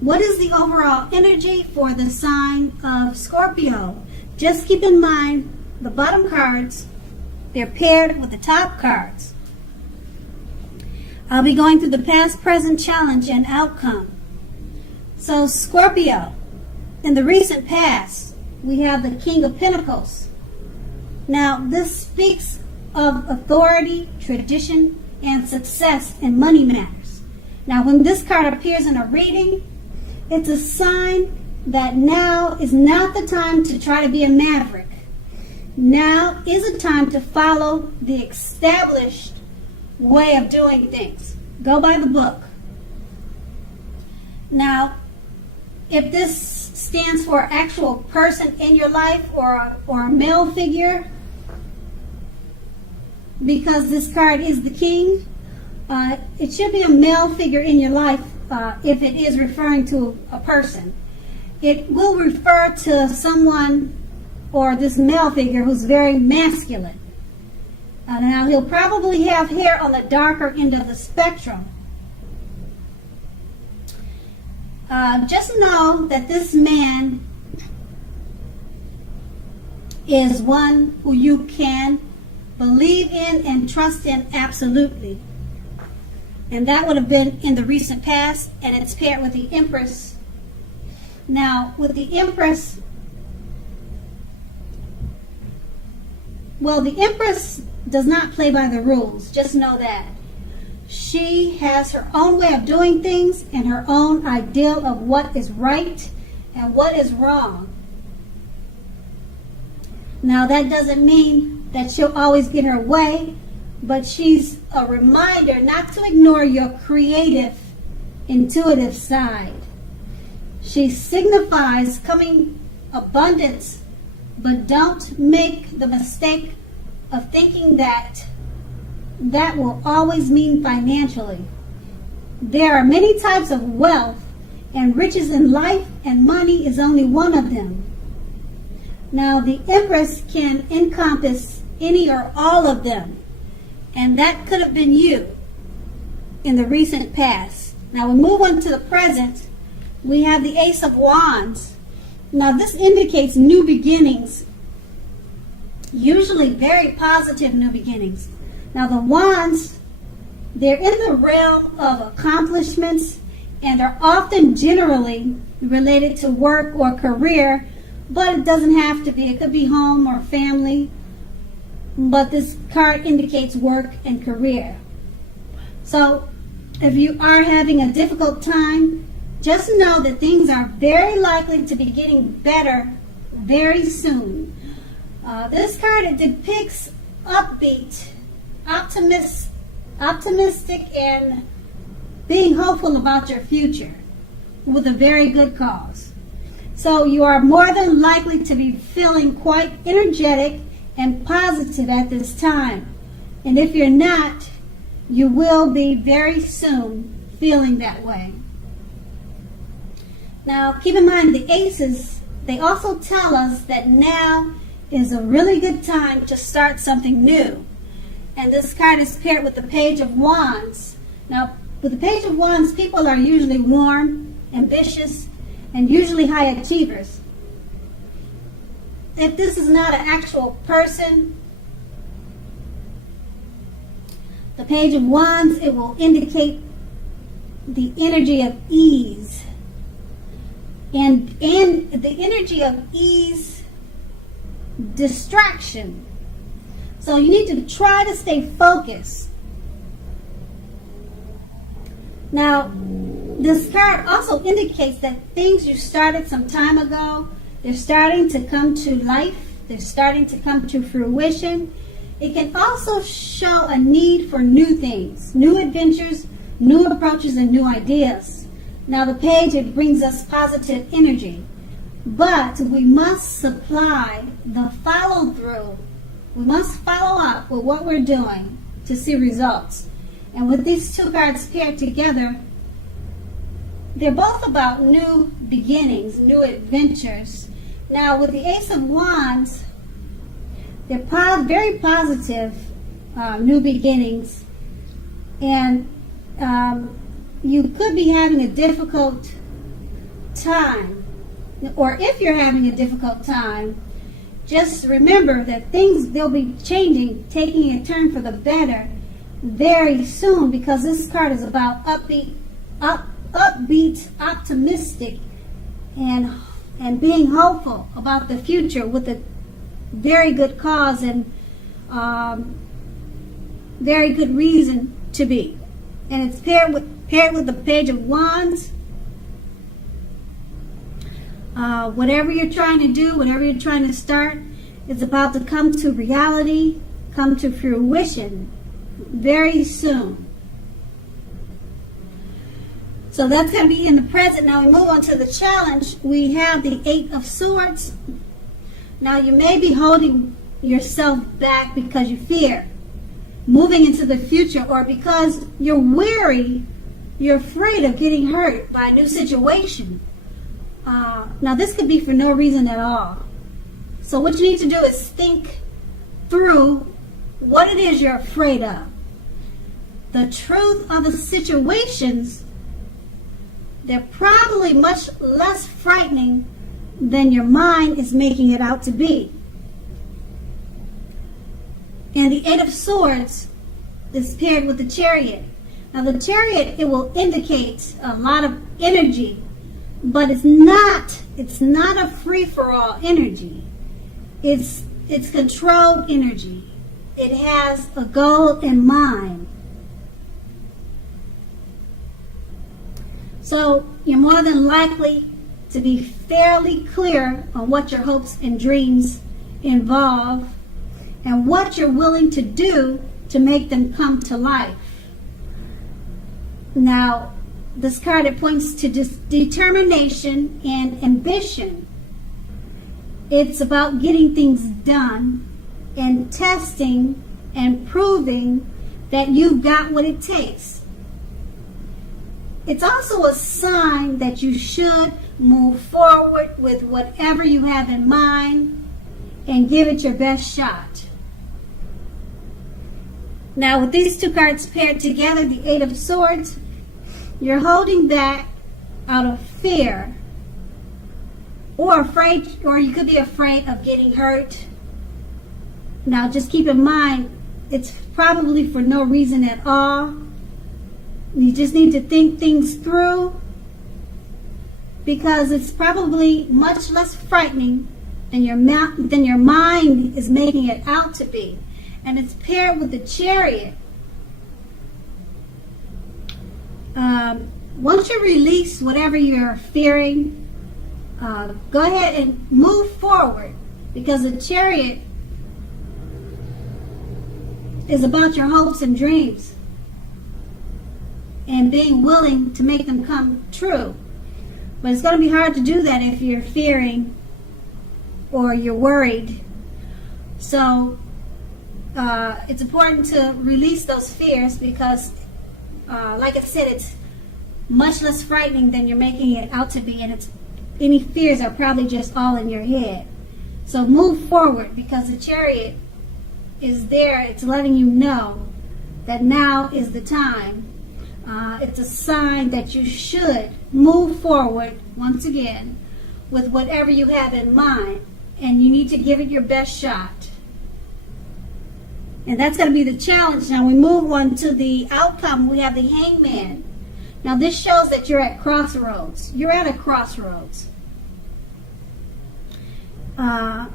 what is the overall energy for the sign of Scorpio? Just keep in mind the bottom cards, they're paired with the top cards. I'll be going through the past, present, challenge, and outcome. So Scorpio, in the recent past, we have the King of Pentacles. Now, this speaks of authority, tradition, and success in money matters. Now, when this card appears in a reading, it's a sign that now is not the time to try to be a maverick. Now is a time to follow the established way of doing things. Go by the book. Now, if this stands for an actual person in your life or a male figure, because this card is the king, it should be a male figure in your life if it is referring to a person. It will refer to someone or this male figure who's very masculine. Now, he'll probably have hair on the darker end of the spectrum. Just know that this man is one who you can believe in and trust in absolutely. And that would have been in the recent past, and it's paired with the Empress. Now, with the Empress, well, the Empress does not play by the rules. Just know that. She has her own way of doing things and her own ideal of what is right and what is wrong. Now, that doesn't mean that she'll always get her way, but she's a reminder not to ignore your creative, intuitive side. She signifies coming abundance, but don't make the mistake of thinking that that will always mean financially. There are many types of wealth, and riches in life and money is only one of them. Now, the Empress can encompass any or all of them, and that could have been you in the recent past. Now, we move on to the present. We have the Ace of Wands. Now, this indicates new beginnings, usually very positive new beginnings. Now, the Wands, they're in the realm of accomplishments, and are often generally related to work or career, but it doesn't have to be. It could be home or family, but this card indicates work and career. So, if you are having a difficult time, just know that things are very likely to be getting better very soon. This card, it depicts upbeat, optimistic, and being hopeful about your future with a very good cause. So you are more than likely to be feeling quite energetic and positive at this time. And if you're not, you will be very soon feeling that way. Now, keep in mind the aces, they also tell us that now is a really good time to start something new. And this card is paired with the Page of Wands. Now, with the Page of Wands, people are usually warm, ambitious, and usually high achievers. If this is not an actual person, the Page of Wands, it will indicate the energy of ease. And the energy of ease, distraction. So you need to try to stay focused. Now, this card also indicates that things you started some time ago, they're starting to come to life. They're starting to come to fruition. It can also show a need for new things, new adventures, new approaches, and new ideas. Now, the page, it brings us positive energy. But we must supply the follow-through. We must follow up with what we're doing to see results. And with these two cards paired together, they're both about new beginnings, new adventures. Now, with the Ace of Wands, they're very positive new beginnings. And you could be having a difficult time, or if you're having a difficult time, just remember that they'll be changing, taking a turn for the better very soon, because this card is about upbeat, optimistic, and being hopeful about the future with a very good cause and very good reason to be. And it's paired with the Page of Wands. Whatever you're trying to do, whatever you're trying to start, it's about to come to reality, come to fruition very soon. So that's going to be in the present. Now we move on to the challenge. We have the Eight of Swords. Now you may be holding yourself back because you fear moving into the future, or because you're weary, you're afraid of getting hurt by a new situation. Now this could be for no reason at all. So what you need to do is think through what it is you're afraid of. The truth of the situations, they're probably much less frightening than your mind is making it out to be. And the Eight of Swords is paired with the Chariot. Now the Chariot, it will indicate a lot of energy, but it's not a free-for-all energy. It's controlled energy. It has a goal in mind. So you're more than likely to be fairly clear on what your hopes and dreams involve and what you're willing to do to make them come to life. Now, this card, it points to determination and ambition. It's about getting things done and testing and proving that you've got what it takes. It's also a sign that you should move forward with whatever you have in mind and give it your best shot. Now, with these two cards paired together, the Eight of Swords, you're holding back out of fear, or you could be afraid of getting hurt. Now, just keep in mind, it's probably for no reason at all. You just need to think things through, because it's probably much less frightening than your mind is making it out to be. And it's paired with the Chariot. Once you release whatever you're fearing, go ahead and move forward, because the Chariot is about your hopes and dreams and being willing to make them come true. But it's going to be hard to do that if you're fearing or you're worried. So it's important to release those fears, because like I said, it's much less frightening than you're making it out to be, and any fears are probably just all in your head. So move forward, because the Chariot is there. It's letting you know that now is the time. It's a sign that you should move forward once again with whatever you have in mind, and you need to give it your best shot. And that's going to be the challenge. Now we move on to the outcome. We have the Hangman. Now this shows that you're at crossroads. You're at a crossroads. One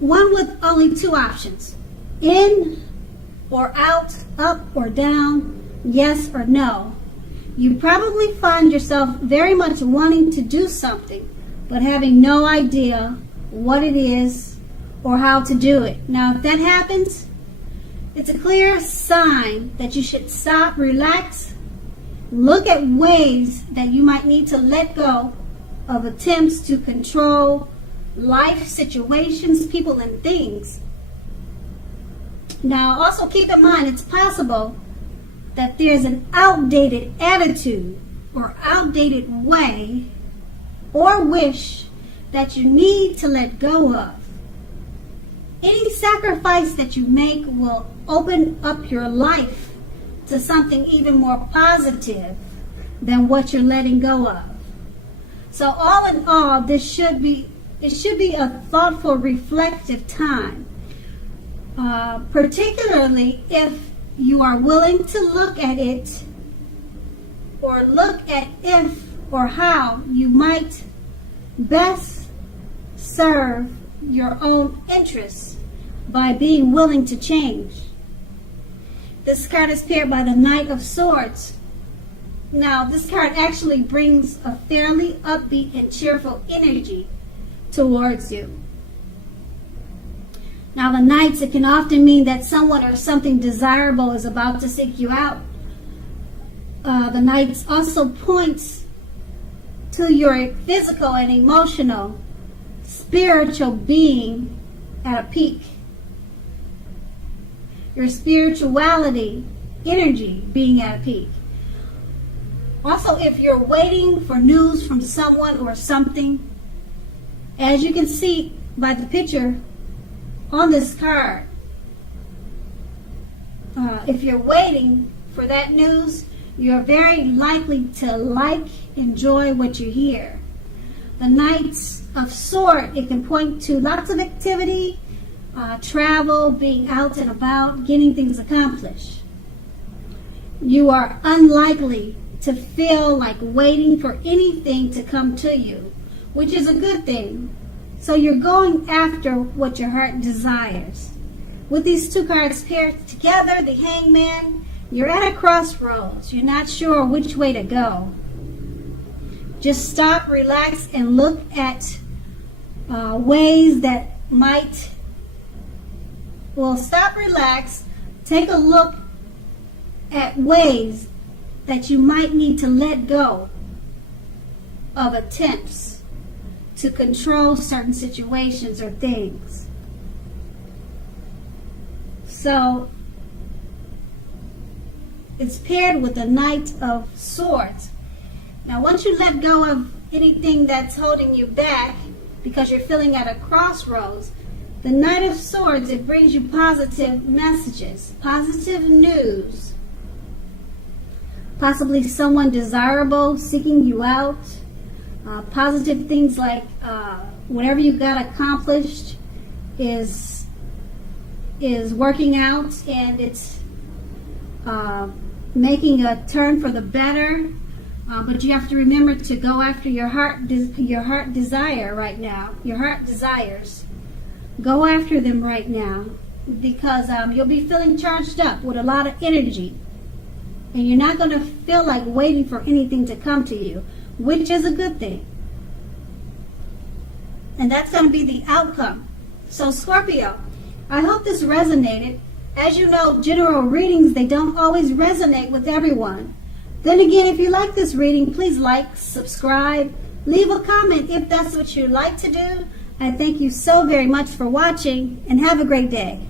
with only two options: in or out, up or down, yes or no. You probably find yourself very much wanting to do something, but having no idea what it is or how to do it. Now, if that happens, it's a clear sign that you should stop, relax, look at ways that you might need to let go of attempts to control life situations, people, and things. Now, also keep in mind, it's possible that there's an outdated attitude or outdated way or wish that you need to let go of. Any sacrifice that you make will open up your life to something even more positive than what you're letting go of. So all in all, it should be a thoughtful, reflective time, particularly if you are willing to look at it, or look at if or how you might best serve your own interests by being willing to change. This card is paired by the Knight of Swords. Now, this card actually brings a fairly upbeat and cheerful energy towards you. Now, the Knights, it can often mean that someone or something desirable is about to seek you out. The Knights also points to your physical and emotional, spiritual being at a peak. Your spirituality, energy being at a peak. Also, if you're waiting for news from someone or something, as you can see by the picture on this card, if you're waiting for that news, you're very likely to enjoy what you hear. The Knights of Swords, it can point to lots of activity, travel, being out and about, getting things accomplished. You are unlikely to feel like waiting for anything to come to you, which is a good thing. So you're going after what your heart desires. With these two cards paired together, the Hangman, you're at a crossroads. You're not sure which way to go. Just stop, relax, and look at ways that might... Well, stop, relax, take a look at ways that you might need to let go of attempts to control certain situations or things. So, it's paired with the Knight of Swords. Now, once you let go of anything that's holding you back because you're feeling at a crossroads, the Knight of Swords, it brings you positive messages, positive news. Possibly someone desirable seeking you out. Positive things like whatever you got accomplished is working out, and it's making a turn for the better. But you have to remember to go after your heart desire right now. Your heart desires. Go after them right now, because you'll be feeling charged up with a lot of energy. And you're not going to feel like waiting for anything to come to you, which is a good thing. And that's going to be the outcome. So, Scorpio, I hope this resonated. As you know, general readings, they don't always resonate with everyone. Then again, if you like this reading, please like, subscribe, leave a comment if that's what you like to do. I thank you so very much for watching, and have a great day.